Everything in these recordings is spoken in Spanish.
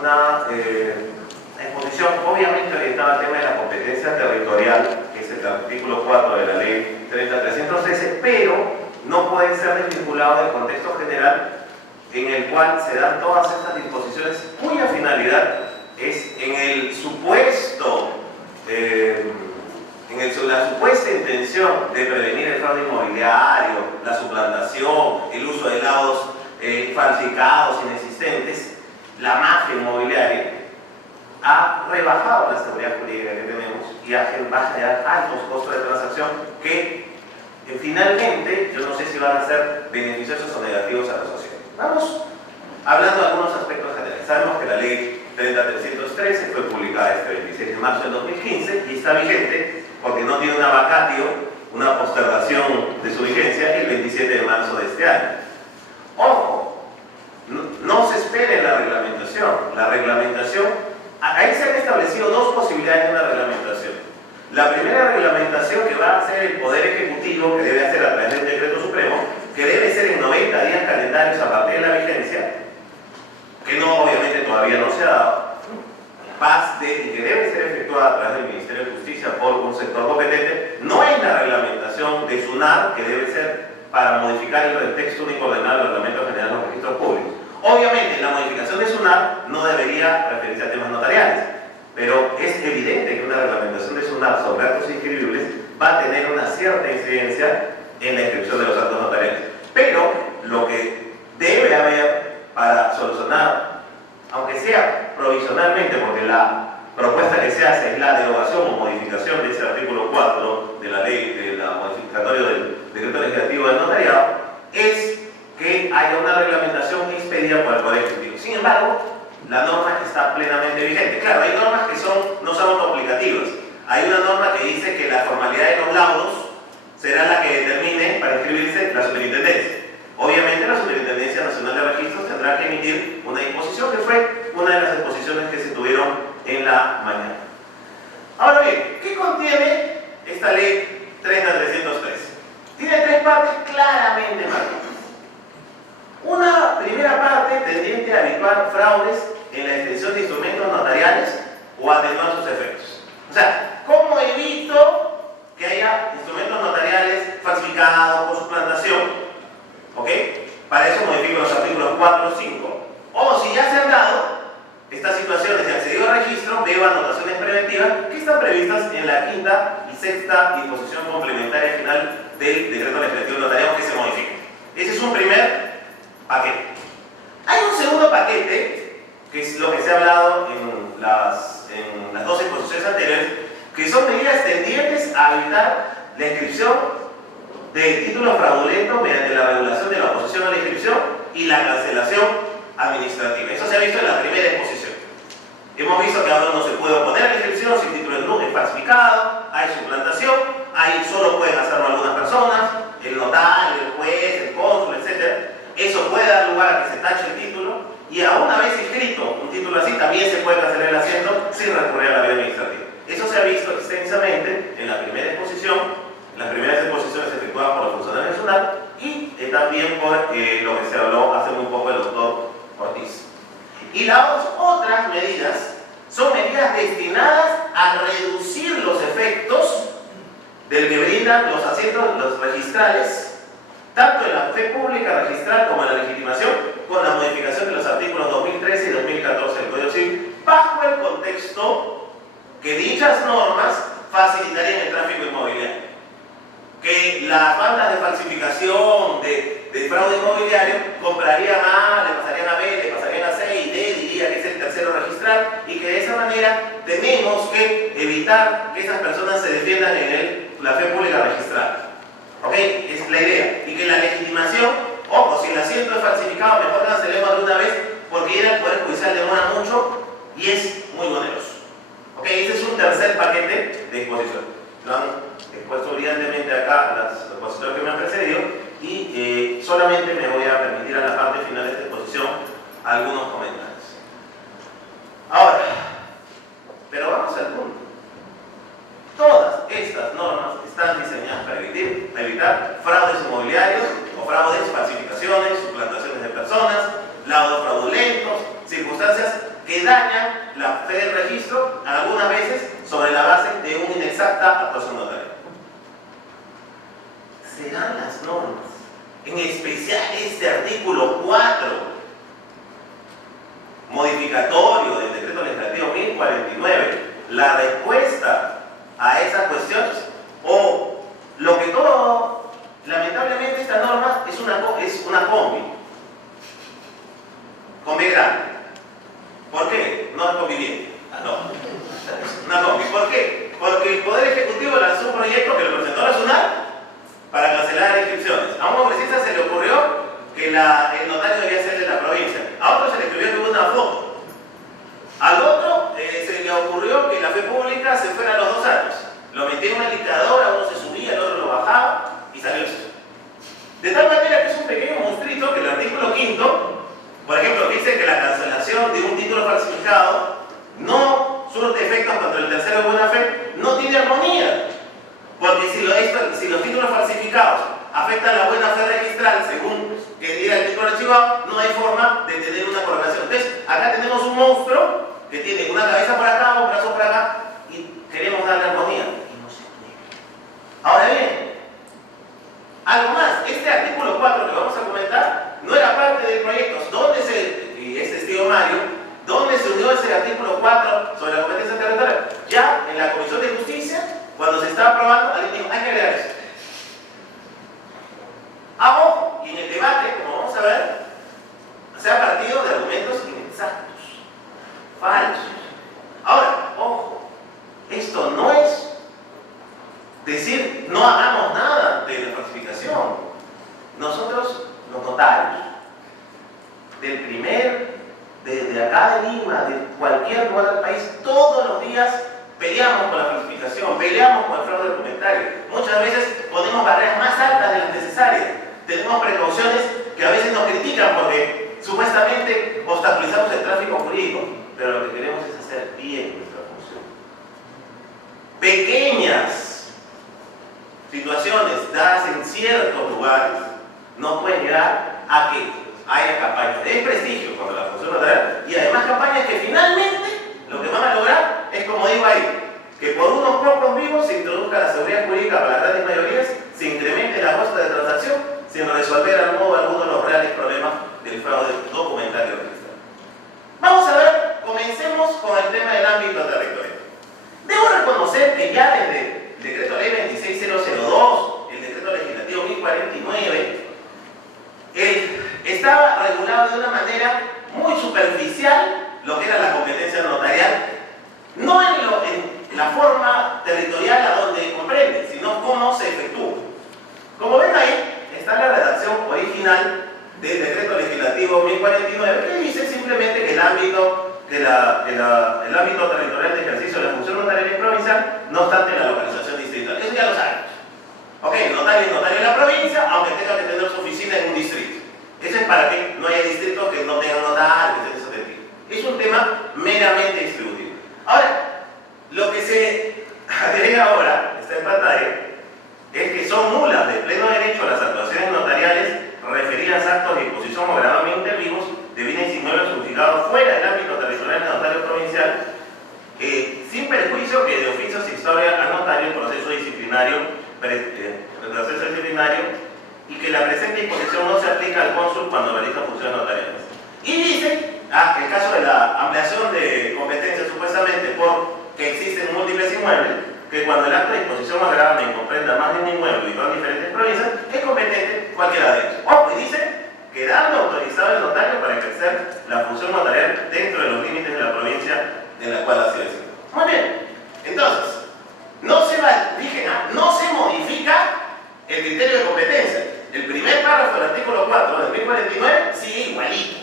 una exposición obviamente orientada al tema de la competencia territorial, que es el artículo 4 de la ley 30.313, pero no puede ser desvinculado del contexto general en el cual se dan todas estas disposiciones cuya finalidad es en el supuesto, la supuesta intención de prevenir el fraude inmobiliario, la suplantación, el uso de laudos falsificados, inexistentes. La mafia inmobiliaria ha rebajado la seguridad jurídica que tenemos y va a generar altos costos de transacción que finalmente yo no sé si van a ser beneficiosos o negativos a la sociedad. Vamos hablando de algunos aspectos generales. Sabemos que la ley 30.313 fue publicada este 26 de marzo del 2015 y está vigente porque no tiene una vacatio, una postergación de su vigencia el 27 de marzo de este año. Ojo, no se espere la reglamentación. La reglamentación, ahí se han establecido dos posibilidades de una reglamentación. La primera reglamentación que va a hacer el Poder Ejecutivo, que debe hacer a través del Decreto Supremo, que debe ser en 90 días calendarios a partir de la vigencia, que no, obviamente todavía no se ha dado, y que debe ser efectuada a través del Ministerio de Justicia por un sector competente, no es la reglamentación de SUNAR, que debe ser para modificar el texto único ordenado del Reglamento General de los Registros Públicos. Obviamente, la modificación de SUNAR no debería referirse a temas notariales, pero es evidente que una reglamentación de SUNAR sobre actos inscribibles va a tener una cierta incidencia en la inscripción de los actos notariales. Pero lo que debe haber para solucionar, aunque sea provisionalmente, porque la propuesta que se hace es la derogación o modificación de ese artículo 4 de la ley, de la modificatoria del decreto legislativo del notariado, es que haya una reglamentación expedida por el Poder Ejecutivo. Sin embargo, la norma está plenamente vigente. Claro, hay normas que no son autoaplicativas. Hay una norma que dice que la formalidad de los laudos será la que determine para inscribirse la superintendencia. Obviamente la Superintendencia Nacional de Registros tendrá que emitir una disposición, que fue una de las exposiciones que se tuvieron en la mañana. Ahora bien, ¿qué contiene esta ley 30.313? Tiene tres partes claramente marcadas. Una primera parte tendiente a evitar fraudes en la extensión de instrumentos notariales o atenuar sus efectos. O sea, ¿cómo evito que haya instrumentos notariales falsificados por suplantación? ¿Ok? Para eso modifico los artículos 4 y 5. O si ya se han dado estas situaciones de accedido al registro, veo anotaciones preventivas que están previstas en la quinta y sexta disposición complementaria final del decreto legislativo notariado que se modifica. Ese es un primer paquete. Hay un segundo paquete, que es lo que se ha hablado en las dos exposiciones anteriores, que son medidas tendientes a evitar la inscripción de título fraudulento mediante la regulación de la oposición a la inscripción y la cancelación administrativa. Eso se ha visto en la primera exposición. Hemos visto que ahora no se puede oponer a la inscripción si el título es falsificado, hay suplantación, ahí solo pueden hacerlo algunas personas, el notario, el juez, el cónsul, etc. Eso puede dar lugar a que se tache el título y a una vez inscrito un título así también se puede cancelar el asiento sin recurrir a la vía administrativa. Eso se ha visto extensamente en la primera exposición, las primeras exposiciones efectuadas por los funcionarios de SUNAR y también por lo que se habló hace muy poco el doctor Ortiz. Y las otras medidas son medidas destinadas a reducir los efectos del que brindan los asientos, los registrales, tanto en la fe pública registral como en la legitimación, con la modificación de los artículos 2013 y 2014 del Código Civil, bajo el contexto que dichas normas facilitarían el tráfico inmobiliario. Que las bandas de falsificación, de fraude inmobiliario, comprarían A, le pasarían a B, le pasarían a C y D, diría que es el tercero registral, y que de esa manera tenemos que evitar que esas personas se defiendan en la fe pública registral. ¿Ok? Es la idea. Y que la legitimación, ojo, si el asiento es falsificado, mejor cancelemos de una vez, porque ir al Poder Judicial demora mucho y es muy oneroso. ¿Ok? Ese es un tercer paquete de exposición. Lo han expuesto brillantemente acá las expositores que me han precedido y solamente me voy a permitir a la parte final de esta exposición algunos comentarios. Ahora, pero vamos al punto. Todas estas normas están diseñadas para evitar fraudes inmobiliarios o fraudes, falsificaciones, suplantaciones de personas, laudos fraudulentos, circunstancias que dañan la fe del registro, algunas veces sobre la base de una inexacta actuación notarial. Serán las normas, en especial este artículo 4, modificatorio del decreto legislativo 1049, la respuesta a esas cuestiones, o lo que todo, lamentablemente esta norma es una combi, con B grande. ¿Por qué? No es conviviente. No. Una combi. ¿Por qué? Porque el Poder Ejecutivo lanzó un proyecto que lo presentó a la SUNAT para cancelar las inscripciones. A un congresista se le ocurrió que el notario debía ser de la provincia. A otro se le escribió que hubo una foto. Al otro se le ocurrió que la fe pública se fuera a los 2 años. Lo metía en una licitadora, uno se subía, el otro lo bajaba y salió eso. De tal manera que es un pequeño monstruito que el artículo 5, por ejemplo, dice que la cancelación de un título falsificado no surte efectos contra el tercero de buena fe, no tiene armonía. Porque si los títulos falsificados afectan la buena fe registral, según que diga el título archivado, no hay forma de tener una correlación. Entonces, acá tenemos un monstruo que tiene una cabeza por acá, un brazo por acá, y queremos darle armonía. Y no se puede. Ahora bien, algo más, este artículo 4 que vamos a comentar no era parte del proyecto. Y es testigo Mario, ¿dónde se unió ese artículo 4 sobre la competencia territorial? Ya en la Comisión de Justicia, cuando se estaba aprobando, alguien dijo, hay que agregar eso. Ojo, y en el debate, como vamos a ver, se ha partido de argumentos inexactos, falsos. Ahora, ojo, esto no es decir no hagamos nada de la falsificación. Nosotros, los notarios, desde acá de Lima, de cualquier lugar del país, todos los días peleamos con la falsificación, peleamos con el fraude documentario. Muchas veces ponemos barreras más altas de las necesarias. Tenemos precauciones que a veces nos critican porque supuestamente obstaculizamos el tráfico jurídico, pero lo que queremos es hacer bien nuestra función. Pequeñas situaciones dadas en ciertos lugares no pueden llegar a que haya campañas de desprestigio contra la función notarial y además campañas que finalmente lo que van a lograr es, como digo ahí, que por unos pocos vivos se introduzca la seguridad jurídica para las grandes mayorías, se incremente la costa de transacción sin resolver al modo alguno los reales problemas del fraude documentario registral. Vamos a ver, comencemos con el tema del ámbito territorial. Debo reconocer que ya desde el decreto ley 26002, el decreto legislativo 1049, estaba regulado de una manera muy superficial lo que era la competencia notarial, no en la forma territorial a donde comprende, sino cómo se efectúa. Como ven ahí, está la redacción original del decreto legislativo 1049, que dice simplemente que el ámbito territorial de ejercicio de la función notarial provincial, no obstante la localización distrital. Eso ya lo sabemos. Ok, notario es notario de la provincia, aunque tenga que tener su oficina en un distrito. Eso es para que no haya distritos que no tengan notario, etc. Es un tema meramente distributivo. Ahora, lo que se agrega ahora, está en pantalla, es que son nulas de pleno derecho las actuaciones notariales referidas a actos de disposición o gravamen intervivos de bienes inmuebles unificados fuera del ámbito territorial del notario provincial, sin perjuicio que de oficio se instaure al notario el proceso disciplinario y que la presente disposición no se aplica al cónsul cuando realiza funciones notariales. Y dice, el caso de la ampliación de competencias supuestamente porque existen múltiples inmuebles, que cuando el acto de disposición o gravamen comprenda más de un inmueble y van diferentes provincias, es competente cualquiera de ellos. Ojo, y dice, quedando autorizado el notario para ejercer la función notarial dentro de los límites de la provincia en la cual ha sido designado. Muy bien, entonces, no se modifica el criterio de competencia. El primer párrafo del artículo 4 del 1049 sigue igualito.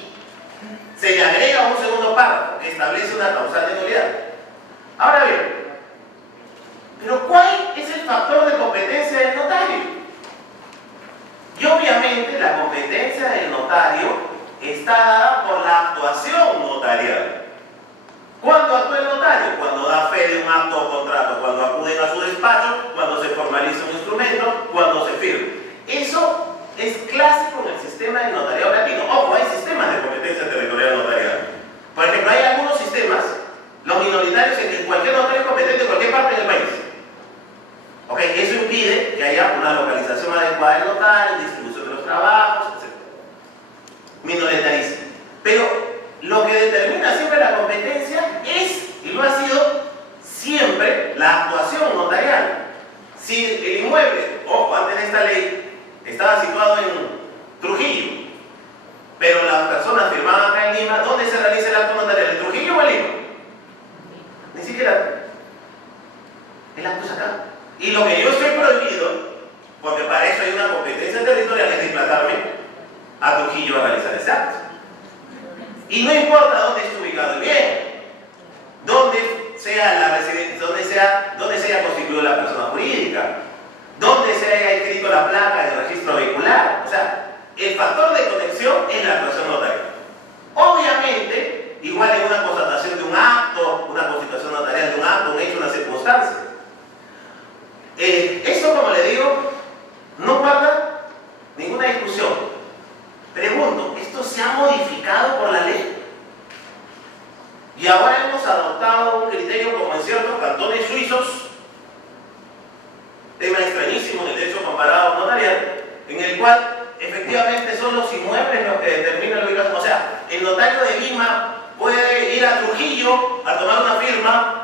Se le agrega un segundo párrafo que establece una causal de nulidad. Ahora bien, ¿pero cuál es el factor de competencia del notario? Y obviamente la competencia del notario está dada por la actuación notarial. ¿Cuándo actúa el notario? Cuando da fe de un acto o contrato, cuando acuden a su despacho, cuando se formaliza un instrumento, cuando se firma. Eso es clásico en el sistema del notariado latino. Ojo, hay sistemas de competencia territorial notarial. Por ejemplo, hay algunos sistemas lo que determina siempre la competencia es, y lo ha sido siempre, la actuación notarial. Si el inmueble, ojo, antes de esta ley, estaba situado en Trujillo, pero las personas firmaban acá en Lima, ¿dónde se realiza el acto notarial? ¿En Trujillo o en Lima? Ni siquiera. El acto es acá. Y lo que yo estoy prohibido, porque para eso hay una competencia territorial, es desplazarme a Trujillo a realizar ese acto. Y no importa dónde esté ubicado el bien, dónde sea la residencia, dónde se haya constituido la persona jurídica, dónde se haya escrito la placa del registro vehicular. O sea, el factor de conexión es la actuación notarial. Obviamente, igual en una constatación de un acto, una constitución notarial de un acto, un hecho, una circunstancia. Esto, como le digo, no guarda ninguna discusión. Pregunto, ¿esto se ha modificado por la ley? Y ahora hemos adoptado un criterio como en ciertos cantones suizos, tema extrañísimo en el derecho comparado notarial, en el cual efectivamente son los inmuebles los que determinan la ubicación. O sea, el notario de Lima puede ir a Trujillo a tomar una firma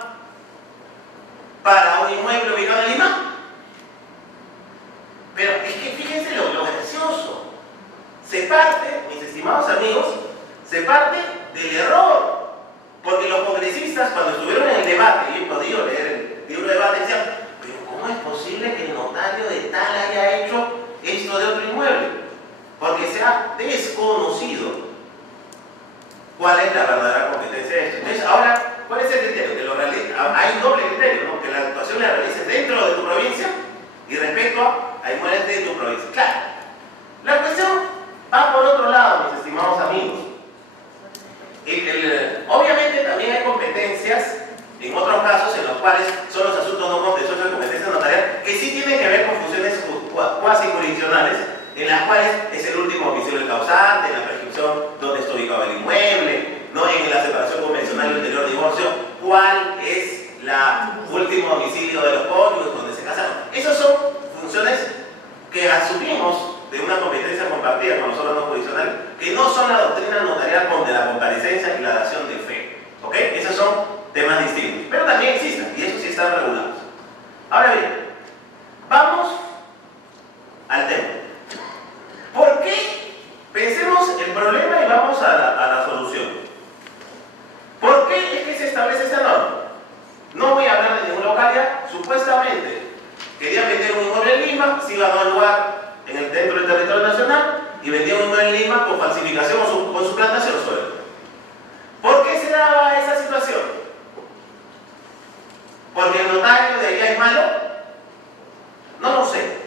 para un inmueble ubicado en Lima. Pero es que fíjense lo gracioso. Se parte, mis estimados amigos, se parte del error. Porque los congresistas, cuando estuvieron en el debate, y he podido leer el libro de debate, decían, pero ¿cómo es posible que el notario de tal haya hecho esto de otro inmueble? Porque se ha desconocido cuál es la verdadera competencia de esto. Entonces, ahora, ¿cuál es el criterio? Que hay un doble criterio, ¿no? Que la actuación la realices dentro de tu provincia y respecto a inmuebles de tu provincia. Claro, la cuestión va por otro lado, mis estimados amigos. Obviamente también hay competencias, en otros casos, en los cuales son los asuntos no contenciosos de competencia notarial, que sí tienen que ver con funciones cuasi jurisdiccionales, en las cuales es el último domicilio del causante, en la prescripción donde está ubicado el inmueble, ¿no? En la separación convencional y ulterior divorcio, cuál es el último domicilio de los cónyuges donde se casaron. Esas son funciones que asumimos de una competencia compartida con los órganos jurisdiccionales, que no son la doctrina notarial de la comparecencia y la dación de fe. ¿Ok? Esos son temas distintos. Pero también existen, y eso sí están regulados. Ahora bien, vamos al tema. ¿Por qué? Pensemos el problema y vamos a la solución. ¿Por qué es que se establece esta norma? No voy a hablar de ninguna localidad. Supuestamente quería vender un inmueble en Lima, se iba a dar lugar dentro del territorio nacional y vendía un inmueble en Lima con falsificación o con suplantación suelta. ¿Por qué se daba esa situación? ¿Porque el notario de allá es malo? No lo sé.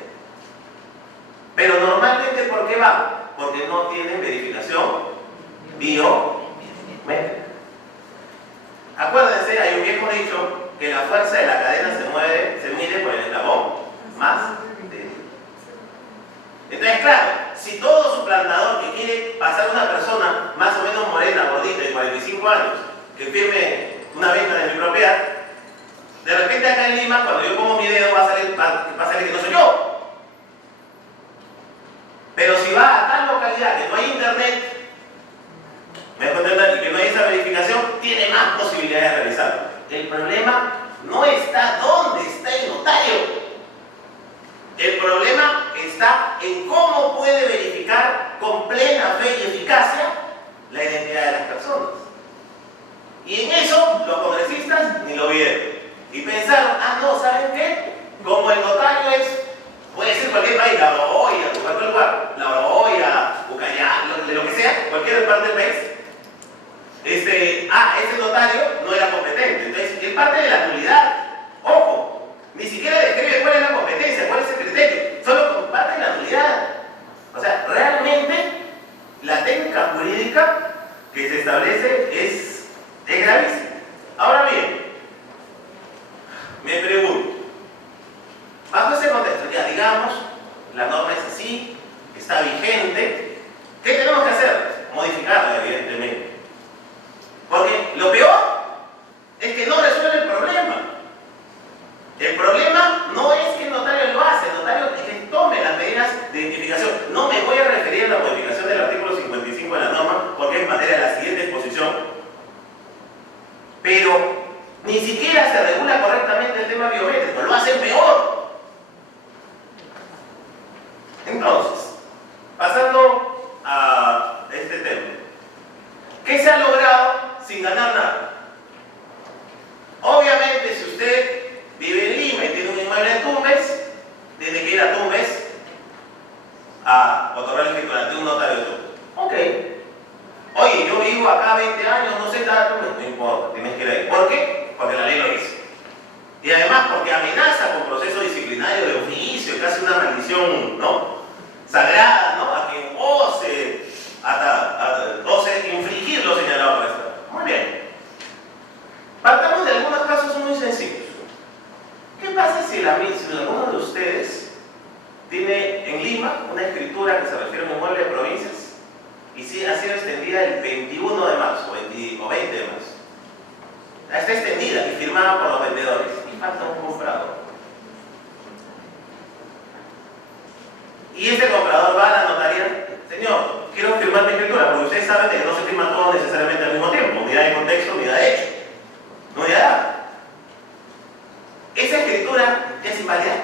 Pero normalmente, ¿por qué va? Porque no tienen verificación biométrica. Acuérdense, hay un viejo dicho que la fuerza de la cadena se mide por el eslabón más débil. Entonces, claro, si todo suplantador que quiere pasar a una persona más o menos morena, gordita, de 45 años, que firme una venta de mi propiedad, de repente acá en Lima, cuando yo pongo mi dedo, va a salir que no soy yo. Pero si va a tal localidad que no hay internet, me contestan, y que no hay esa verificación, tiene más posibilidades de realizarlo. El problema no está dónde está el notario. El problema está en cómo puede verificar con plena fe y eficacia la identidad de las personas. Y en eso los congresistas ni lo vieron. Y pensaron, no, ¿saben qué? Como el notario puede ser cualquier país, La Oroya, cualquier lugar, La Oroya, Ucayá, de lo que sea, cualquier parte del país. Ese notario no era competente. Entonces, es parte de la nulidad. Ojo, ni siquiera describe cuál es la competencia, cuál es el criterio. Solo comparte la nulidad. O sea, realmente la técnica jurídica que se establece es gravísima. Ahora bien, me pregunto, bajo ese contexto, ya digamos, la norma es así, está vigente, ¿qué tenemos que hacer? Modificarla, evidentemente. Porque lo peor es que no resuelve el problema. El problema no es que el notario lo hace, el notario es que tome las medidas de identificación. No me voy a referir a la modificación del artículo 55 de la norma, porque es materia de la siguiente exposición sin ganar nada. Obviamente, si usted vive en Lima y tiene un inmueble en Tumbes, tiene que ir a Tumbes a otorgar la escritura ante un notario de Tumbes. Ok. Oye, yo vivo acá 20 años, no sé nada, no importa, tienes que ir ahí. ¿Por qué? Porque la ley lo dice. Y además porque amenaza con proceso disciplinario de oficio, casi una maldición, ¿no?, sagrada, ¿no?, a quien ose infligir lo señalado por esta. Muy bien. Partamos de algunos casos muy sencillos. ¿Qué pasa si alguno de ustedes tiene en Lima una escritura que se refiere a un inmueble de provincias y sí ha sido extendida el 21 de marzo o 20 de marzo? Está extendida y firmada por los vendedores y falta un comprador. Y este comprador va a la notaría: señor, quiero firmar mi escritura, porque ustedes saben que no se firma todo necesariamente al mismo tiempo, unidad de contexto, unidad de hecho, no unidad de acta. Esa escritura es inválida.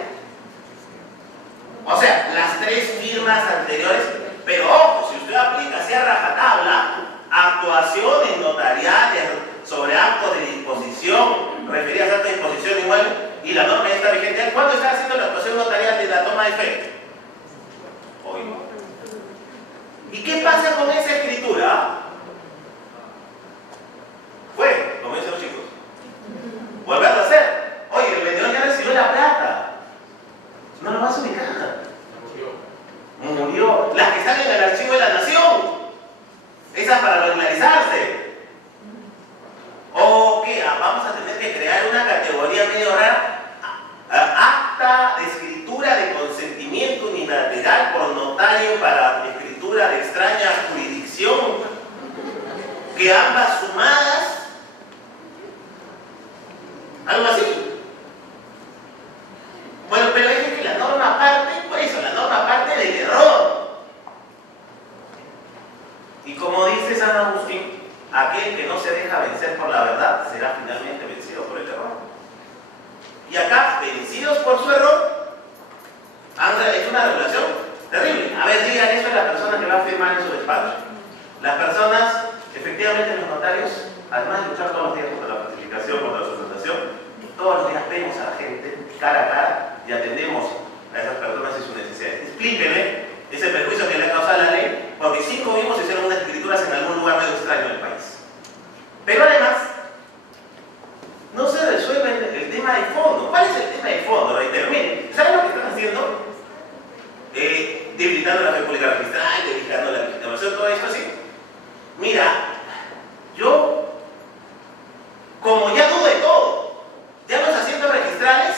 O sea, las tres firmas anteriores, pero ojo, si usted aplica así a rajatabla actuaciones notariales sobre actos de disposición, referidas a actos de disposición igual, y la norma ya está vigente, ¿cuándo está haciendo la actuación notarial de la toma de efecto? Hoy. ¿Y qué pasa con esa escritura? Fue, como dicen los chicos, volverlo a hacer. Oye, el vendedor ya recibió la plata, no lo vas a ubicar. Murió. Las que están en el archivo de la nación, esas para regularizarse. ¿O qué? Vamos a tener que crear una categoría medio rara: acta de escritura de consentimiento unilateral por notario para escritura de extraña jurisdicción, que ambas sumadas, algo así. Bueno, pero es que la norma parte, por eso, la norma parte del error. Y como dice San Agustín, aquel que no se deja vencer por la verdad será finalmente vencido por el error. Y acá, vencidos por su error, es una regulación terrible. A ver, digan eso a la persona que va a firmar en su despacho. Las personas, efectivamente, los notarios, además de luchar todos los días contra la falsificación, contra la suplantación, todos los días vemos a la gente cara a cara y atendemos a esas personas y sus necesidades. Explíquenle ese perjuicio que le ha causado la ley, porque 5 vivos hicieron unas escrituras en algún lugar medio extraño del país. Pero además, no se resuelve el tema de fondo. ¿Cuál es el tema de fondo? Reitero, miren, ¿saben lo que están haciendo? Debilitando la fe pública registral, debilitando la legitimación, todo esto así. Mira, yo, como ya dudo de todo, ya los asientos registrales,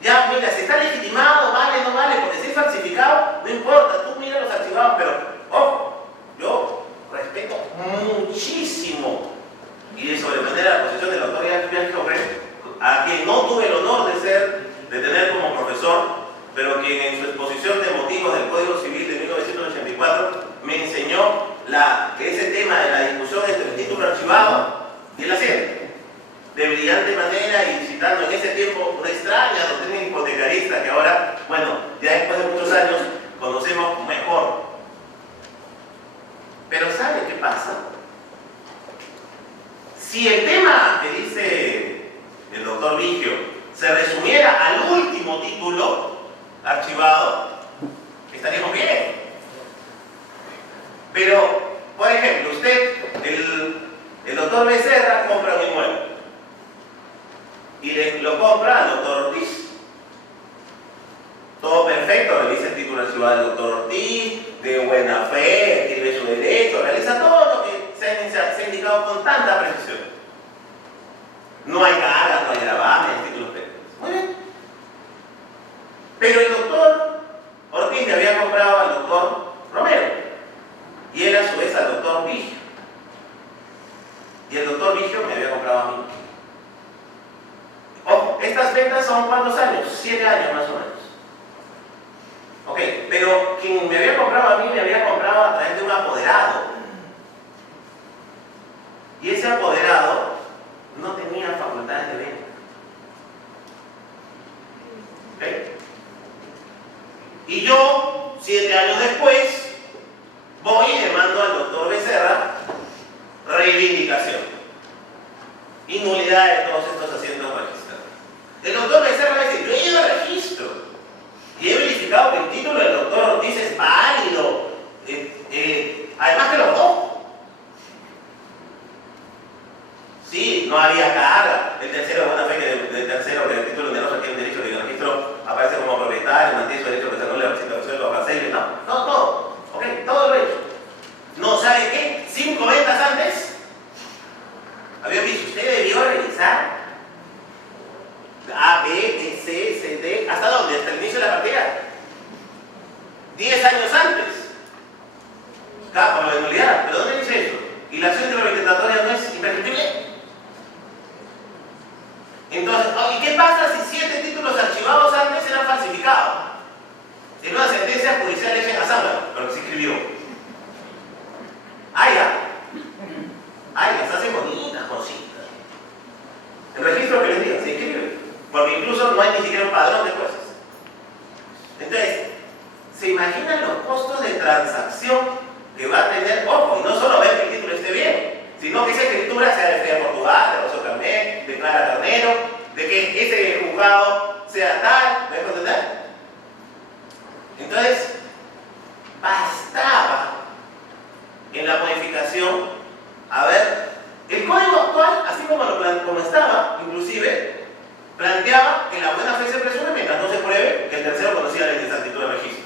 ya, mira, si está legitimado, vale, no vale, porque si es falsificado, no importa, tú mira los archivados, pero, ojo, yo respeto muchísimo y de sobremanera la posición del doctor Javier Jorge, a quien no tuve el honor de tener como profesor, pero quien en su exposición de motivos del Código Civil de 1984 me enseñó que ese tema de la discusión entre el título archivado y el asiento, de brillante manera, y citando en ese tiempo una extraña doctrina hipotecarista que ahora, bueno, ya después de muchos años conocemos mejor. Pero ¿sabe qué pasa? Si el tema que dice el doctor Vigio se resumiera al último título archivado, estaríamos bien. Pero, por ejemplo, usted, el doctor Becerra compra un inmueble y lo compra al doctor Ortiz. Todo perfecto, revisa el título archivado del doctor Ortiz, de buena fe, escribe su derecho, realiza todo lo que se ha indicado con tanta precisión. No hay cargas, no hay gravamen, títulos técnicos. Muy bien. Pero el doctor Ortiz le había comprado al doctor Romero y él a su vez al doctor Vigio. Y el doctor Vigio me había comprado a mí. Ojo, estas ventas son ¿cuántos años? 7 años más o menos. Ok, pero quien me había comprado a mí me había comprado a través de un apoderado. Y ese apoderado no tenía facultades de venta. ¿Okay? Y yo, 7 años después, voy y le mando al doctor Becerra reivindicación y nulidad de todos estos asientos registrados. El doctor Becerra dice, yo he ido al registro y he verificado que el título del doctor Ortiz es válido, además que lo conozco. Sí, no había carga. El tercero de buena fe, del tercero, que el título de no tiene derecho de que el registro aparece como propietario, mantiene su derecho de que se anule la presentación de los parceles, no, todo. Ok, todo lo he hecho. No, ¿sabe qué? 5 ventas antes, había dicho, usted debió revisar A, B, B, C, C, D, ¿hasta dónde? Hasta el inicio de la partida. 10 años antes. Claro, por lo de nulidad. ¿Pero dónde dice eso? ¿Y la acción de representatoria no es imprescriptible? Entonces, ¿y qué pasa si 7 títulos archivados antes eran falsificados? En una sentencia judicial hecha en asamblea, pero que se escribió. Las hacen bonitas, cositas. El registro que les diga, se escribe. Porque incluso no hay ni siquiera un padrón de cosas. Entonces, ¿se imaginan los costos de transacción que va a tener? Ojo, y no solo ver que el título esté bien, sino que esa escritura sea de Frida Portugal, de Rosso Carnet, de Clara Carnero, de que ese juzgado sea tal, ¿me dejo entender? Entonces, bastaba en la modificación, a ver, el código actual, así como estaba, inclusive, planteaba que la buena fe se presume mientras no se pruebe que el tercero conocía la inexactitud del registro.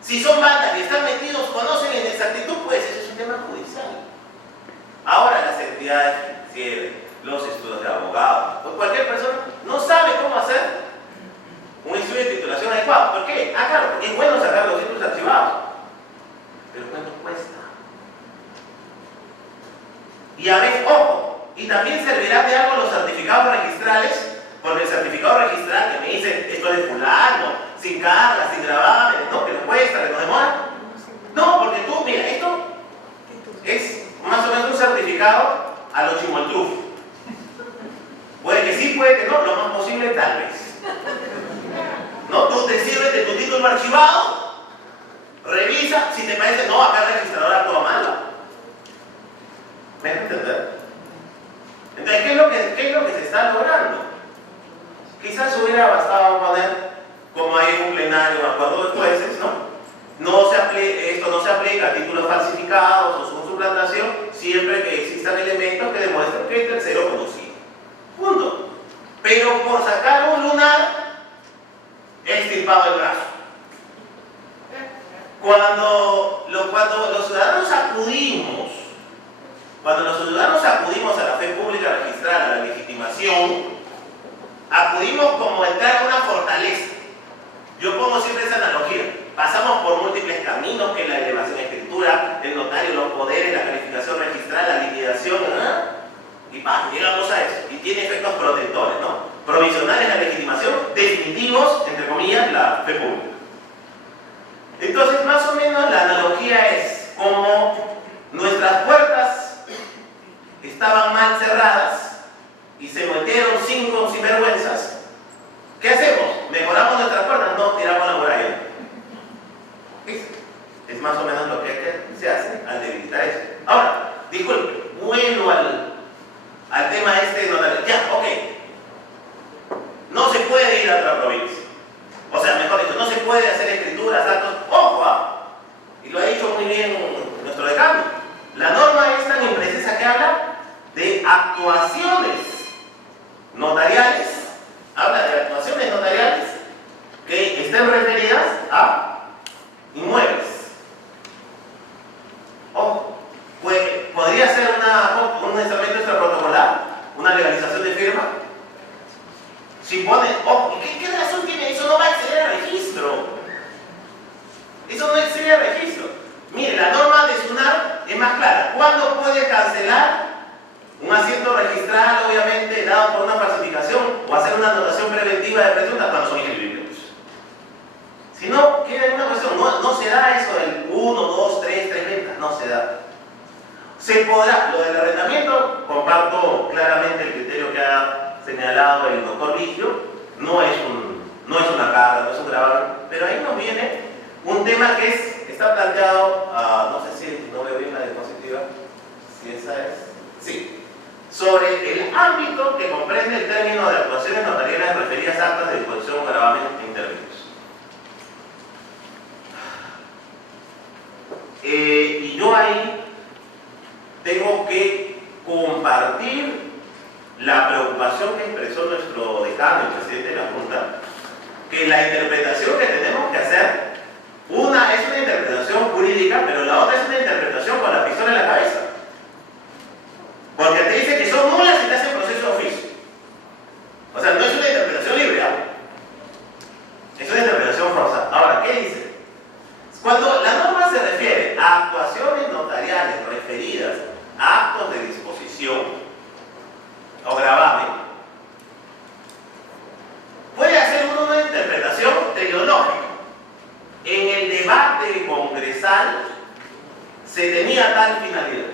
Si son bandas y están metidos, conocen la inexactitud, pues eso es un tema judicial. Ahora las entidades financieras, los estudios de abogados, o cualquier persona no sabe cómo hacer un estudio de titulación adecuado. ¿Por qué? Claro, porque es bueno sacar los títulos archivados, pero ¿cuánto cuesta? Y a veces, ojo, y también servirá de algo los certificados registrales, porque el certificado registral que me dice esto es de fulano, sin carga, sin gravámenes, no, que no cuesta, que no demora. No, porque tú, mira, esto es más o menos un certificado a lo chimoltruf. Puede que sí, puede que no, lo más posible tal vez. ¿No? Tú te sirves de tu título archivado, revisa, si te parece, no, acá el registrador actúa mal. ¿Me dejas entender? Entonces, ¿qué es lo que se está logrando? Quizás hubiera bastado poner, como hay un plenario, un acuerdo de jueces, ¿no? Esto no se aplica a títulos falsificados o su suplantación siempre que existan elementos que demuestren que el tercero conocía. Punto. Pero por sacar un lunar, he extirpado el brazo. Cuando los ciudadanos acudimos a la fe pública registral, a la legitimación, acudimos como entrar a una fortaleza. Yo pongo siempre esa analogía. Pasamos por múltiples caminos, que es la elevación de escritura, el notario, los poderes, la calificación registral, la liquidación, y llegamos a eso. Y tiene efectos protectores, ¿no? Provisionales la legitimación, definitivos, entre comillas, la fe pública. Entonces, más o menos la analogía es como nuestras puertas estaban mal cerradas y se metieron 5 sinvergüenzas. ¿Qué hacemos? ¿Mejoramos nuestras puertas? No, tiramos la muralla. Es más o menos lo que se hace al debilitar eso. Ahora, disculpe, vuelvo al tema notarial. Ya, ok. No se puede ir a otra provincia. O sea, mejor dicho, no se puede hacer escrituras, actos. ¡Ojo! Y lo ha dicho muy bien nuestro decano. La norma es tan imprecisa que habla de actuaciones notariales. Habla de actuaciones notariales que estén referidas a inmuebles. O podría ser un instrumento extraprotocolar, una legalización de firma. Si pone, ¿qué razón tiene? Eso no va a exceder al registro. Eso no excede al registro. Mire, la norma de SUNAT es más clara. ¿Cuándo puede cancelar un asiento registral, obviamente, dado por una falsificación, o hacer una anotación preventiva de presunta cuando son ineligibles? Si no, queda en una cuestión. No se da eso del 1, 2, 3 ventas. No se da. Se podrá, lo del arrendamiento, comparto claramente el criterio que ha señalado el doctor Vigio, no es una carga, no es un gravamen, pero ahí nos viene un tema que está planteado, no sé si no veo bien la diapositiva, si esa es, sobre el ámbito que comprende el término de actuaciones notariales referidas a actas de disposición, gravamen e intervenios. Y yo ahí tengo que compartir la preocupación que expresó nuestro decano, el presidente de la Junta, que la interpretación que tenemos que hacer, una es una interpretación jurídica, pero la otra es una interpretación con la pistola en la cabeza. Porque te dice que son nulas y te hacen proceso de oficio. O sea, no es una interpretación libre, es una interpretación forzada. Ahora, ¿qué dice? Cuando la norma se refiere a actuaciones notariales referidas a actos de disposición o gravamen, puede hacer uno una interpretación teleológica. En el debate congresal se tenía tal finalidad.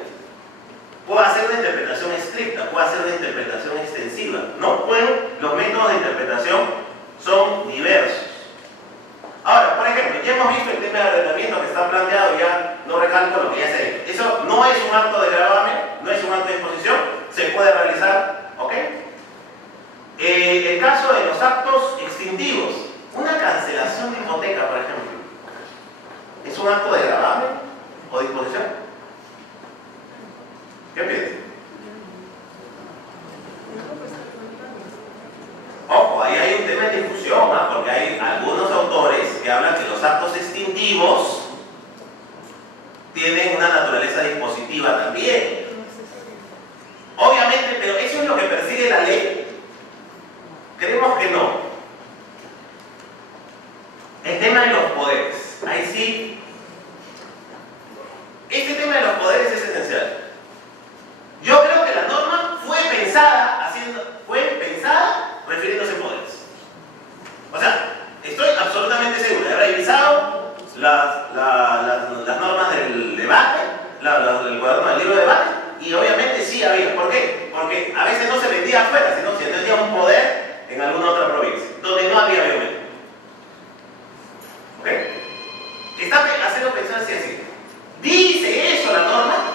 Puedo hacer una interpretación estricta, puedo hacer una interpretación extensiva. No pueden, los métodos de interpretación son diversos. Ahora, por ejemplo, ya hemos visto el tema de arrendamiento que está planteado, ya no recalco lo que ya se ha hecho. Eso no es un acto de gravamen, no es un acto de disposición, se puede realizar, ¿ok? El caso de los actos extintivos, una cancelación de hipoteca, por ejemplo, ¿es un acto de gravamen o disposición? ¿Qué piensas? Ojo, ahí hay un tema de discusión, ¿eh? Porque hay algunos autores que hablan que los actos extintivos tienen una naturaleza dispositiva también. Obviamente, pero ¿eso es lo que persigue la ley? Creemos que no. El tema de los poderes. Ahí sí. Este tema de los poderes es esencial. Yo creo que la norma fue pensada refiriéndose a poderes. O sea, estoy absolutamente seguro. He revisado las normas del debate, el cuaderno del libro de debate, y obviamente sí había. ¿Por qué? Porque a veces no se vendía afuera, sino se vendía un poder en alguna otra provincia, donde no había biométrico. ¿Ok? Está haciendo pensar así. ¿Dice eso la norma?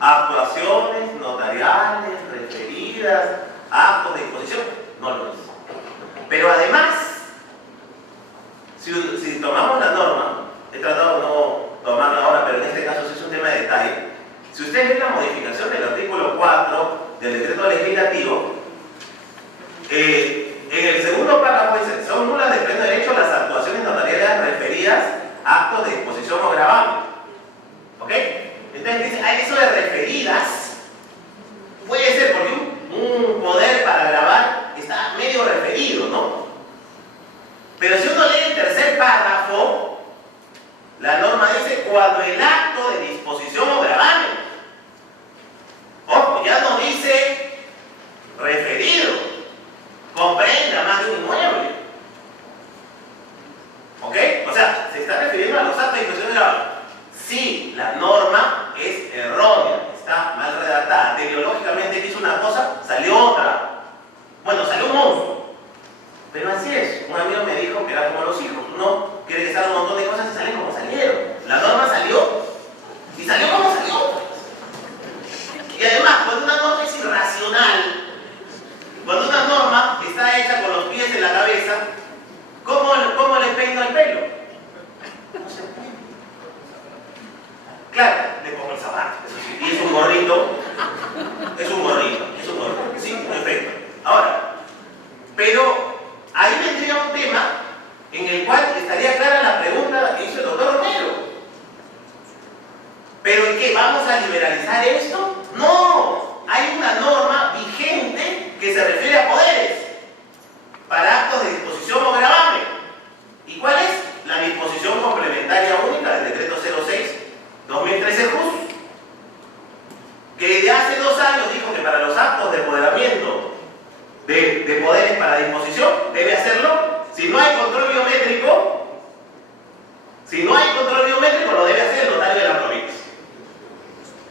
Actuaciones notariales referidas a actos de disposición, no lo dice. Pero además, si tomamos la norma, he tratado de no tomarla ahora, pero en este caso sí es un tema de detalle. Si ustedes ven la modificación del artículo 4 del decreto legislativo, en el segundo párrafo dice: son nulas de pleno derecho las actuaciones notariales referidas a actos de disposición o gravamen. ¿Ok? Entonces dice, eso de referidas puede ser porque un poder para grabar está medio referido, ¿no? Pero si uno lee el tercer párrafo, la norma dice cuando el acto de disposición o gravamen. Ojo, ya no dice referido, comprenda más de un inmueble. ¿Ok? O sea, se está refiriendo a los actos de disposición o gravamen. Sí, la norma es errónea, está mal redactada. Teleológicamente hizo una cosa, salió otra. Bueno, salió un monstruo. Pero así es. Un amigo me dijo que era como los hijos. Uno quiere que salgan un montón de cosas y salen como salieron. La norma salió y salió como salió. Y además, cuando una norma es irracional, cuando una norma está hecha con los pies en la cabeza, ¿cómo le peino el pelo? No se peina. Claro, le pongo el zapato, eso sí. Y es un gorrito. Sí, perfecto. Ahora, pero ahí vendría un tema en el cual estaría clara la pregunta que hizo el doctor Romero. ¿Pero en qué? ¿Vamos a liberalizar esto? No, hay una norma vigente que se refiere a poderes para actos de disposición o gravamen. ¿Y cuál es? La disposición complementaria única del decreto 06/2013 JUS, que de hace 2 años dijo que para los actos de apoderamiento de poderes para disposición debe hacerlo. Si no hay control biométrico, lo debe hacer el notario de la provincia.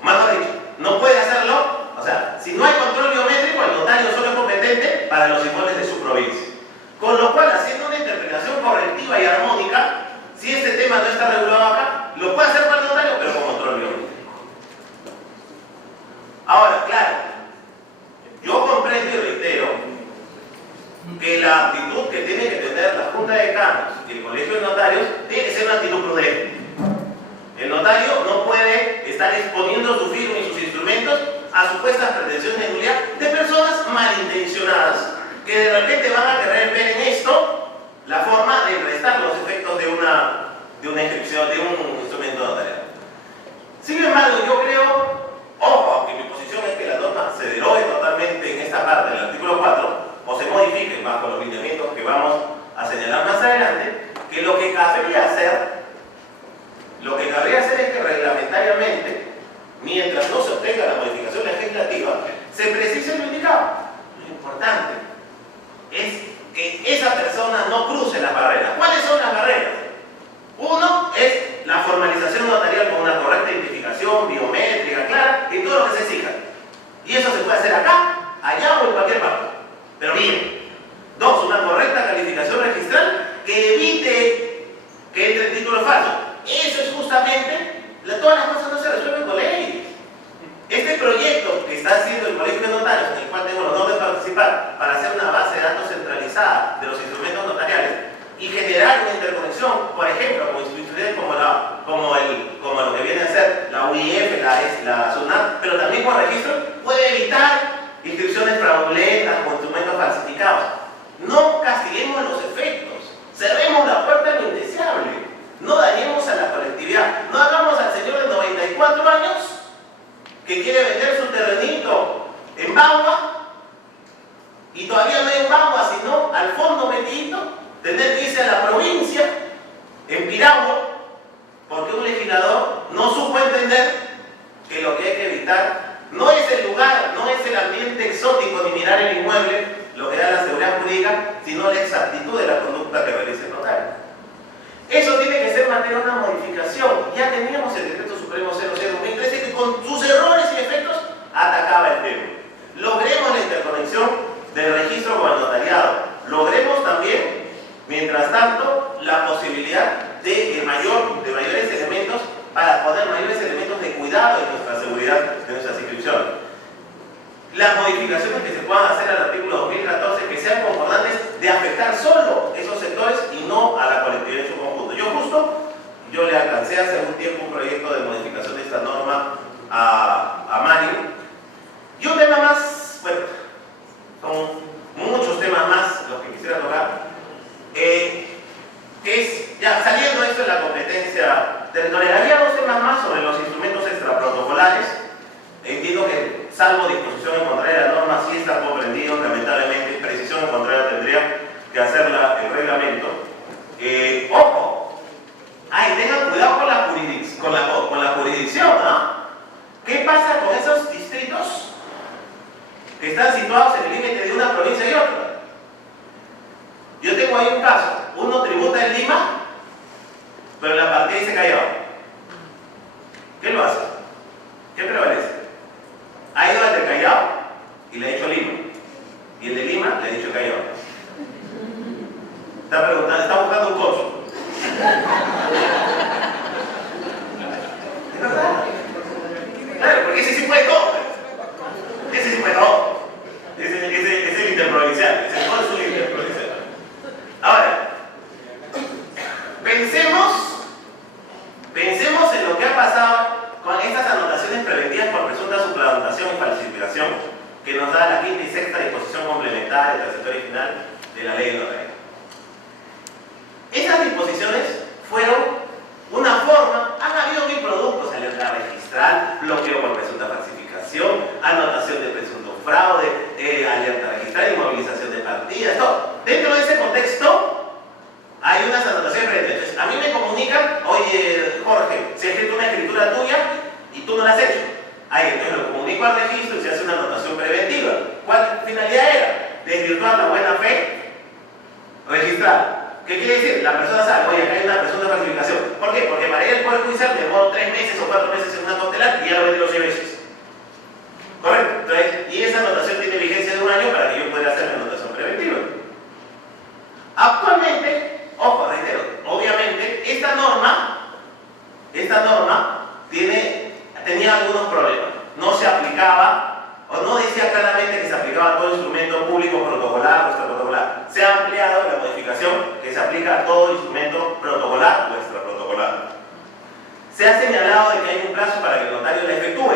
Más dicho, no puede hacerlo. O sea, si no hay control biométrico, el notario solo es competente para los inmuebles de su provincia. Con lo cual, haciendo una interpretación correctiva y armónica, si este tema no está regulado acá, lo puede hacer para el notario, pero con control biométrico. Ahora, claro, actitud que tiene que tener la Junta de Cámaras y el Colegio de Notarios tiene que ser una actitud prudente. El notario no puede estar exponiendo su firma y sus instrumentos a supuestas pretensiones de nulidad de personas malintencionadas que de repente van a querer ver en esto la forma de restar los efectos de una inscripción, de un instrumento notarial. Sin embargo, yo creo, ojo, aunque mi posición es que la norma se derogue totalmente en esta parte del artículo 4 o se modifique bajo los lineamientos que vamos a señalar más adelante, que lo que cabría hacer es que reglamentariamente, mientras no se obtenga la modificación legislativa, se precise lo indicado. Lo importante es que esa persona no cruce las barreras. ¿Cuáles son las barreras? Uno es la formalización notarial con una correcta identificación biométrica, clara, y todo lo que se exija. Y eso se puede hacer acá, allá o en cualquier parte. Pero bien. Dos, una correcta calificación registral que evite que entre títulos falsos. Eso es justamente, todas las cosas no se resuelven con leyes. Este proyecto que está haciendo el Colegio de Notarios, en el cual tengo el honor de participar, para hacer una base de datos centralizada de los instrumentos notariales y generar una interconexión, por ejemplo, con instituciones como lo que viene a ser la UIF, la SUNAT, pero también con registro, puede evitar inscripciones fraudulentas con instrumentos falsificados. No castiguemos los efectos, cerremos la puerta a lo indeseable. No dañemos a la colectividad. No hagamos al señor de 94 años que quiere vender su terrenito en Bagua y todavía no en Bagua, sino al fondo metidito, tener que irse a la provincia, en Piragua, porque un legislador no supo entender que lo que hay que evitar no es el lugar, no es el ambiente exótico ni mirar el inmueble, lo que da la seguridad jurídica, sino la exactitud de la conducta que realiza el notario. Eso tiene que ser materia de una modificación. Ya teníamos el Decreto Supremo 00/2013 que con sus errores y efectos atacaba el tema. Logremos la interconexión del registro con el notariado. Logremos también, mientras tanto, la posibilidad de mayores elementos para poner mayores elementos de cuidado de nuestra seguridad, de nuestras inscripciones. Las modificaciones que se puedan hacer al artículo 2014 que sean concordantes de afectar solo esos sectores y no a la colectividad en su conjunto. Yo le alcancé hace un tiempo un proyecto de modificación de esta norma a Mario. Y un tema más, bueno, son muchos temas más los que quisiera tocar, que es, ya saliendo esto de la competencia territorial, había dos temas más sobre los instrumentos extraprotocolares. Entiendo que, salvo disposición en contraria de la norma, sí está comprendido, lamentablemente, precisión en contraria tendría que hacerla el reglamento. Ojo, tengan cuidado con la jurisdicción, ¿no? ¿Qué pasa con esos distritos que están situados en el límite de una provincia y otra? Yo tengo ahí un caso, uno tributa en Lima, pero la partida dice Callao. ¿Qué lo hace? ¿Qué prevalece? Ha ido al de Callao y le ha dicho Lima, y el de Lima le ha dicho Callao. Está preguntando, está buscando un coche. ¿Es verdad? Claro, porque ese sí puede todo. Ese sí puede todo. Ese es el interprovincial. Ese no es un interprovincial. Ahora, pensemos en lo que ha pasado con estas anotaciones preventivas por presunta suplantación y falsificación que nos da la quinta y sexta disposición complementaria, transitoria y final de la ley de notaría. Estas disposiciones fueron una forma, han habido mil productos, alerta registral, bloqueo por presunta falsificación, anotación de presunto fraude, alerta registral, inmovilización de partidas, todo. Dentro de ese contexto hay unas anotaciones preventivas. Entonces, a mí me comunican, oye Jorge, se ha escrito una escritura tuya y tú no la has hecho. Ahí entonces lo comunico al registro y se hace una anotación preventiva. ¿Cuál finalidad era? Desvirtuar la buena fe registral. ¿Qué quiere decir? La persona sabe, oye, acá hay una presunta falsificación. ¿Por qué? Porque para ir al Poder Judicial me demoro 3 meses o 4 meses en una cautelar y ya lo vendí los 6 meses. ¿Correcto? Entonces, y esa anotación tiene vigencia de 1 año para que yo pueda hacer mi anotación preventiva. Actualmente, ojo, reitero, obviamente, esta norma tenía algunos problemas. No se aplicaba, o no decía claramente que se aplicaba a todo instrumento público protocolar o extraprotocolar. protocolar. Se ha ampliado la modificación que se aplica a todo instrumento protocolar o extraprotocolar. Se ha señalado de que hay un plazo para que el notario la efectúe,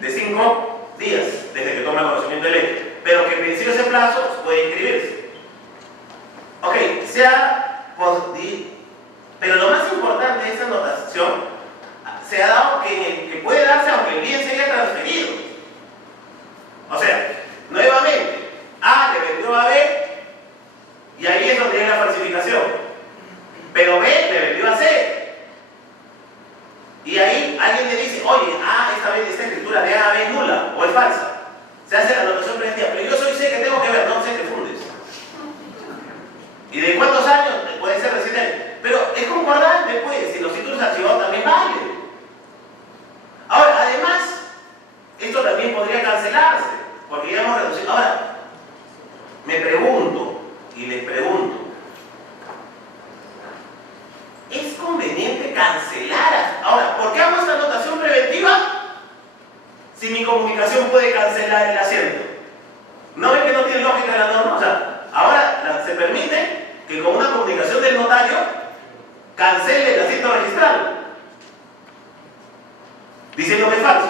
de 5 días, desde que toma conocimiento de ley. Pero que vencido ese plazo, puede inscribirse. Ok, pero lo más importante de esta anotación se ha dado que puede darse aunque el bien se haya transferido. O sea, nuevamente, A le vendió a B y ahí es donde viene la falsificación. Pero B le vendió a C. Y ahí alguien le dice, oye, esta escritura de A a B es nula o es falsa. Se hace la anotación preventiva, pero yo soy C que tengo que ver, no sé que fundes. ¿Y de cuántos años? Puede ser residente. Pero es concordante, pues, si los títulos archivados también valen. Ahora, además, esto también podría cancelarse, porque ya hemos reducido. Ahora, me pregunto, y les pregunto, ¿es conveniente cancelar? Ahora, ¿por qué hago esta anotación preventiva si mi comunicación puede cancelar el asiento? ¿No ven que no tiene lógica la norma? O sea, ahora se permite que con una comunicación del notario cancele el asiento registrado, diciendo que es falso,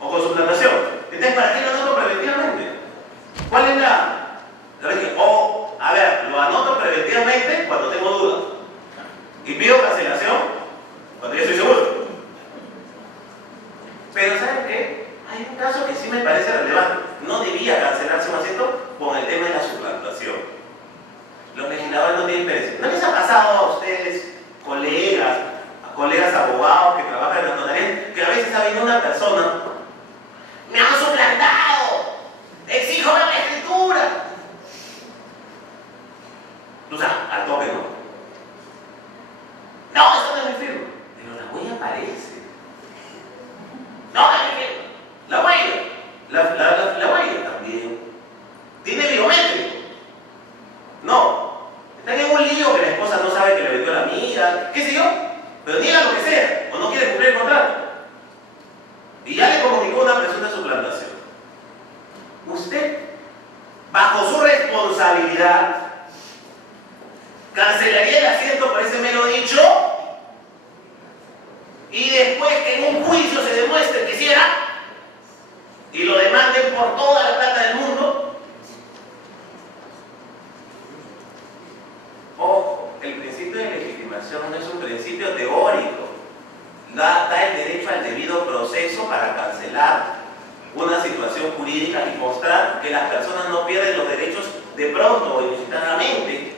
o con suplantación. Entonces, ¿para qué lo anoto preventivamente? ¿Cuál es la regla? O, a ver, lo anoto preventivamente cuando tengo dudas. Y pido cancelación cuando yo estoy seguro. Pero ¿saben qué? Hay un caso que sí me parece relevante. No debía cancelarse un asiento con el tema de la suplantación. Los legisladores no tienen pereza. ¿No les ha pasado a ustedes, colegas abogados que trabajan en la notaría, que a veces ha venido una persona, me han suplantado, exijo ver la escritura? O sea, al toque, ¿no? No, eso no es mi firma. Pero la huella aparece. No, no es mi firma. La huella. La huella también. Tiene biométrico. No. Están en un lío que la esposa no sabe que le vendió la amiga, qué sé yo, pero diga lo que sea, o no quiere cumplir el contrato. Y ya le comunicó una presunta suplantación. Usted, bajo su responsabilidad, cancelaría el asiento por ese mero dicho, y después que en un juicio se demuestre que sí era, y lo demanden por toda la plata del mundo. Ojo, el principio de legitimación no es un principio teórico. Da el derecho al debido proceso para cancelar una situación jurídica y mostrar que las personas no pierden los derechos de pronto o inusitadamente.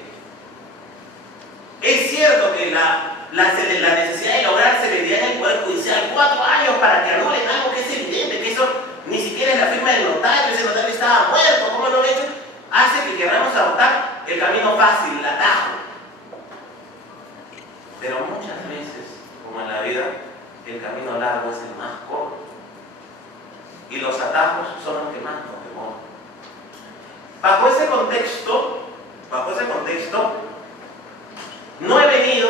Es cierto que la necesidad de lograr celeridad en el Poder Judicial, 4 años para que anulen algo que es evidente, que eso ni siquiera es la firma del notario, ese notario estaba muerto, ¿cómo lo he hecho? Hace que queramos adoptar el camino fácil, el atajo. Pero muchas veces, como en la vida, el camino largo es el más corto. Y los atajos son los que más nos demoran. Bajo ese contexto, no he venido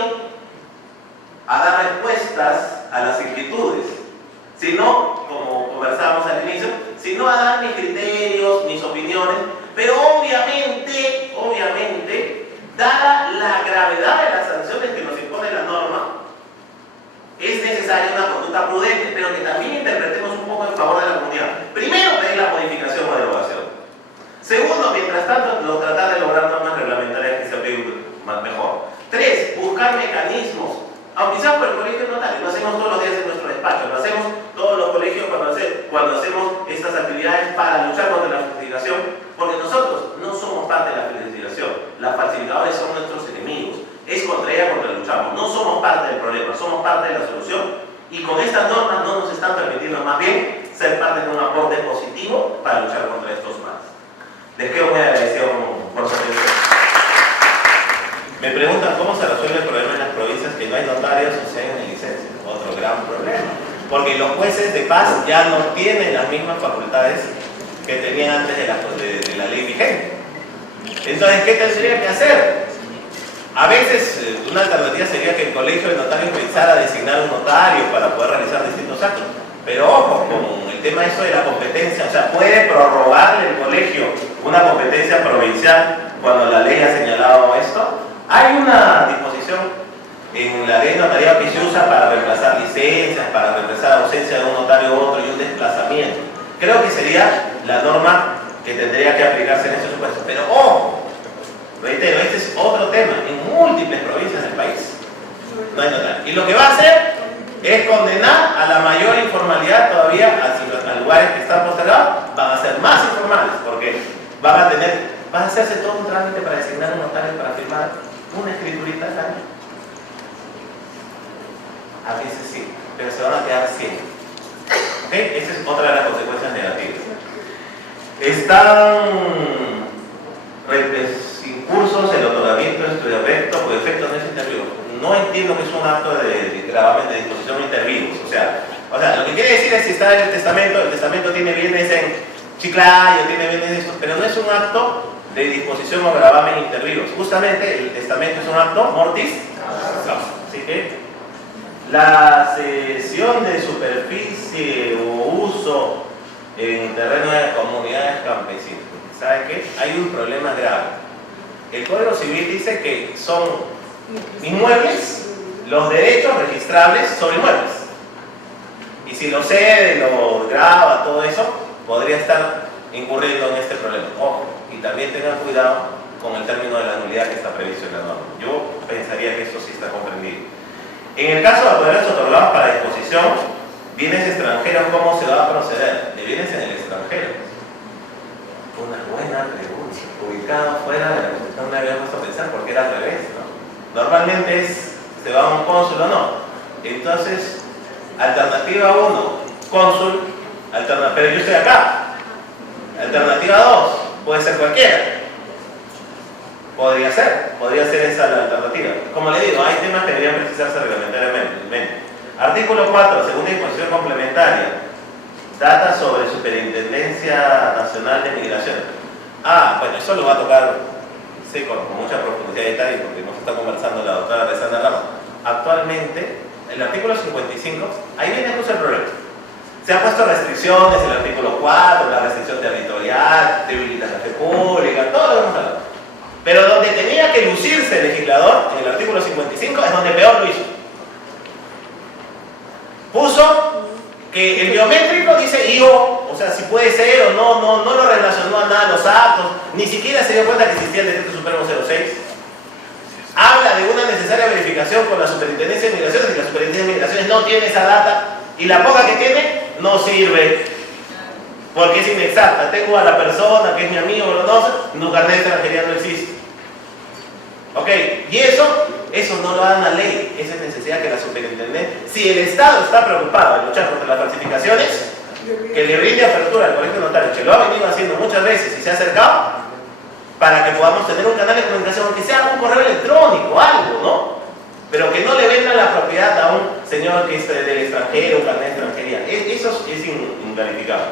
a dar respuestas a las inquietudes, sino, como conversábamos al inicio, sino a dar mis criterios, mis opiniones, pero obviamente, dada la gravedad de las sanciones que nos impone la norma, es necesaria una conducta prudente, pero que también interpretemos un poco en favor de la comunidad. Primero, pedir la modificación o derogación. Segundo, mientras tanto, tratar de lograr normas reglamentarias que se apliquen mejor. 3, buscar mecanismos, aunque sea por el colegio notario, lo hacemos todos los días en nuestro despacho, lo hacemos todos los colegios cuando hacemos estas actividades para luchar contra la falsificación, porque nosotros no somos parte de la falsificación, los falsificadores son nuestros enemigos, es contra ella contra luchamos, no somos parte del problema, somos parte de la solución, y con estas normas no nos están permitiendo más bien ser parte de un aporte positivo para luchar contra estos males. Les quedo muy agradecido por su atención. Me preguntan cómo se resuelve el problema en las provincias que no hay notarios o se hayan licencia. Otro gran problema. Porque los jueces de paz ya no tienen las mismas facultades que tenían antes de la ley vigente. Entonces, ¿qué tendría que hacer? A veces, una alternativa sería que el colegio de notarios pensara designar un notario para poder realizar distintos actos. Pero ojo, con el tema eso de la competencia, o sea, puede prorrogarle el colegio una competencia provincial cuando la ley ha señalado esto. Hay una disposición en la ley notarial que se usa para reemplazar licencias, para reemplazar ausencia de un notario u otro y un desplazamiento. Creo que sería la norma que tendría que aplicarse en ese supuesto. Pero ojo, reitero, este es otro tema. En múltiples provincias del país no hay notario. Y lo que va a hacer es condenar a la mayor informalidad todavía a lugares que están postergados. Van a ser más informales porque van a hacerse todo un trámite para designar un notario para firmar una escriturita al año. A veces sí, pero se van a quedar sin. ¿Okay? Esa es otra de las consecuencias negativas. Están sin cursos el otorgamiento de estudio recto por efectos de ese interview. No entiendo que es un acto de gravamen de disposición de intervivos. O sea, lo que quiere decir es si está en el testamento tiene bienes en Chiclayo, tiene bienes en esto, pero no es un acto de disposición o gravamen intervivos. Justamente el testamento es un acto mortis causa. Así que la cesión de superficie o uso en terreno de comunidades campesinas. ¿Sabe qué? Hay un problema grave. El Código Civil dice que son inmuebles los derechos registrables sobre inmuebles. Y si lo cede, lo graba, todo eso, podría estar incurriendo en este problema. Ojo, y también tengan cuidado con el término de la nulidad que está previsto en la norma. Yo pensaría que esto sí está comprendido. En el caso de apoderados otorgados para disposición, bienes extranjeros, ¿cómo se va a proceder? De bienes en el extranjero. Una buena pregunta. Ubicado fuera de la Constitución, no me había puesto a pensar porque era al revés, ¿no? Normalmente se va a un cónsul o no. Entonces, alternativa 1, cónsul, pero yo estoy acá. Alternativa 2, puede ser cualquiera. Podría ser esa la alternativa. Como le digo, hay temas que deberían precisarse reglamentariamente. Artículo 4, segunda disposición complementaria. Data sobre Superintendencia Nacional de Migración. Bueno, eso lo va a tocar con mucha profundidad y detalle porque nos está conversando la doctora Alessandra Ramos. Actualmente, el artículo 55, ahí viene justo el problema. Se han puesto restricciones, el artículo 4, la restricción territorial, debilitar la fe pública, todo lo que hemos hablado. Pero donde tenía que lucirse el legislador, en el artículo 55, es donde peor lo hizo. Puso que el biométrico dice IO, o sea, si puede ser o no lo relacionó a nada los actos, ni siquiera se dio cuenta que existía el Decreto Supremo 06. Habla de una necesaria verificación con la Superintendencia de Migraciones y la Superintendencia de Migraciones no tiene esa data y la poca que tiene no sirve porque es inexacta. Tengo a la persona que es mi amigo, no, carnet de extranjería no existe. Ok, y eso no lo da una ley, esa es necesidad que la superintendencia, si el Estado está preocupado en luchar contra las falsificaciones, que le brinde apertura al colegio notario, que lo ha venido haciendo muchas veces y se ha acercado, para que podamos tener un canal de comunicación, aunque sea un correo electrónico, algo, ¿no? Pero que no le vendan la propiedad a un señor que es del extranjero, un carnet de extranjería. Eso es incalificable.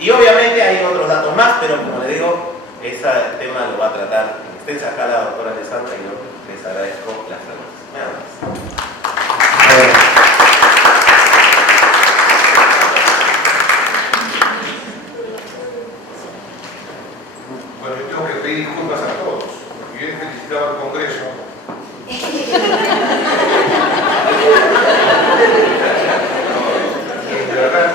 Y obviamente hay otros datos más, pero como le digo, ese tema lo va a tratar extensa acá la doctora Alessandra y yo les agradezco las preguntas. Nada más. Bueno, yo tengo que pedir disculpas a todos, porque yo he felicitado al Congreso. De verdad,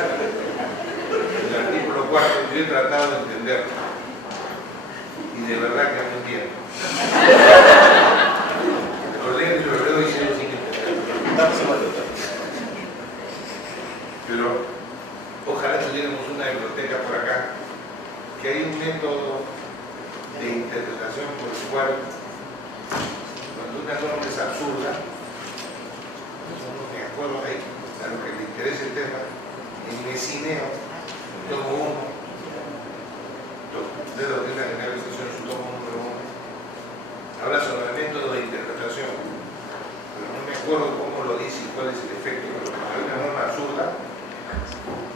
el artículo 4 yo he tratado de entenderlo. Y de verdad que no entiendo. Lo leo y lo leo y sigo sin entender. Pero ojalá tuviéramos una biblioteca por acá, que hay un método de interpretación por el cual, cuando una norma es absurda, de acuerdo ahí, a lo que le interesa el tema, en Mecineo, tomo 1, de la doctrina general de institución, su tomo número 1, habla sobre el método de interpretación, pero no me acuerdo cómo lo dice y cuál es el efecto, pero cuando hay una norma absurda,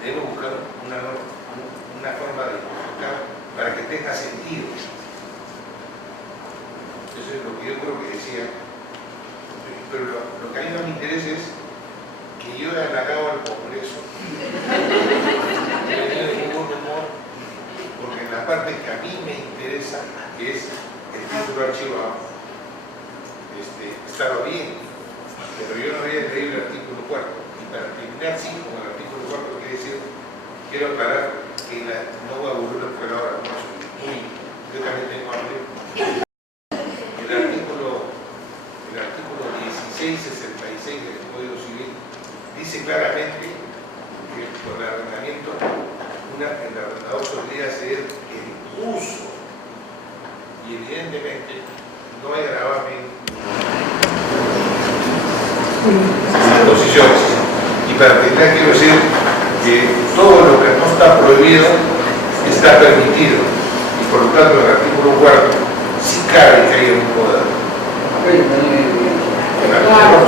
debo buscar una forma de interpretar para que tenga sentido. Eso es lo que yo creo que decía. Pero lo que a mí no me interesa es que yo he halagado al Congreso. He tenido ningún humor, porque en la parte que a mí me interesa, que es el título archivado estaba bien, pero yo no había leído el artículo 4. Y para terminar, sí, con el artículo 4, quiere decir, quiero aclarar que no voy a aburrir porque ahora no soy muy, yo también tengo hambre. El artículo 1666 del Código Civil dice claramente que con el arrendamiento el arrendador se obliga a ceder el uso y evidentemente no hay gravamen en posiciones. Y para terminar quiero decir que todo lo que no está prohibido está permitido y por lo tanto el artículo 4 sí cabe que haya un poder.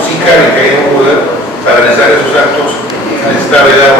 Sí cabe que haya un poder para realizar esos actos que les está vedado